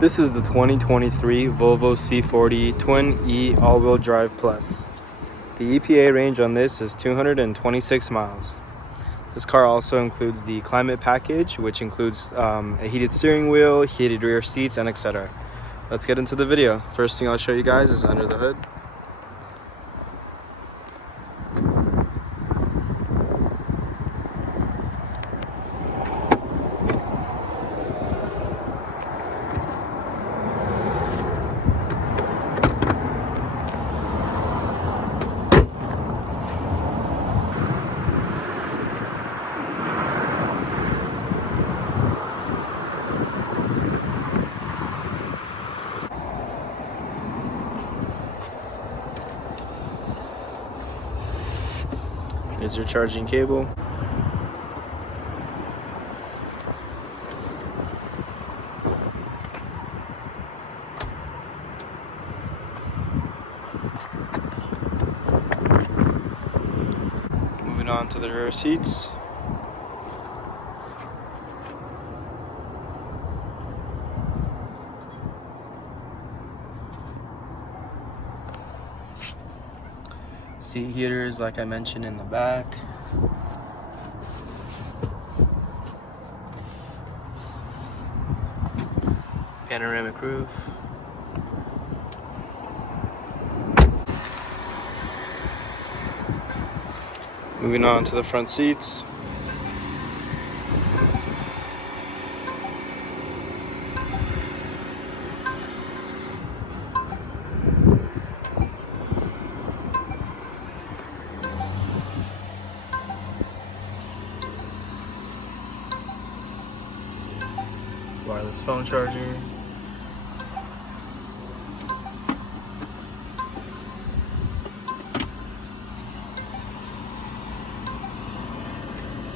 This is the 2023 Volvo C40 Twin E All-Wheel Drive Plus. The EPA range on this is 226 miles. This car also includes the climate package, which includes a heated steering wheel, heated rear seats, and etc. Let's get into the video. First thing I'll show you guys is under the hood. Here's your charging cable. Moving on to the rear seats. Seat heaters, like I mentioned, in the back. Panoramic roof. Moving on to the front seats. Wireless phone charger.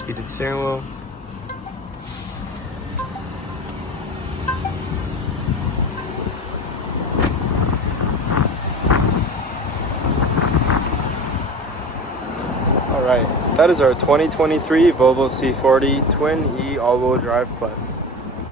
Heated steering wheel. Alright, that is our 2023 Volvo C40 Twin E All-Wheel Drive Plus.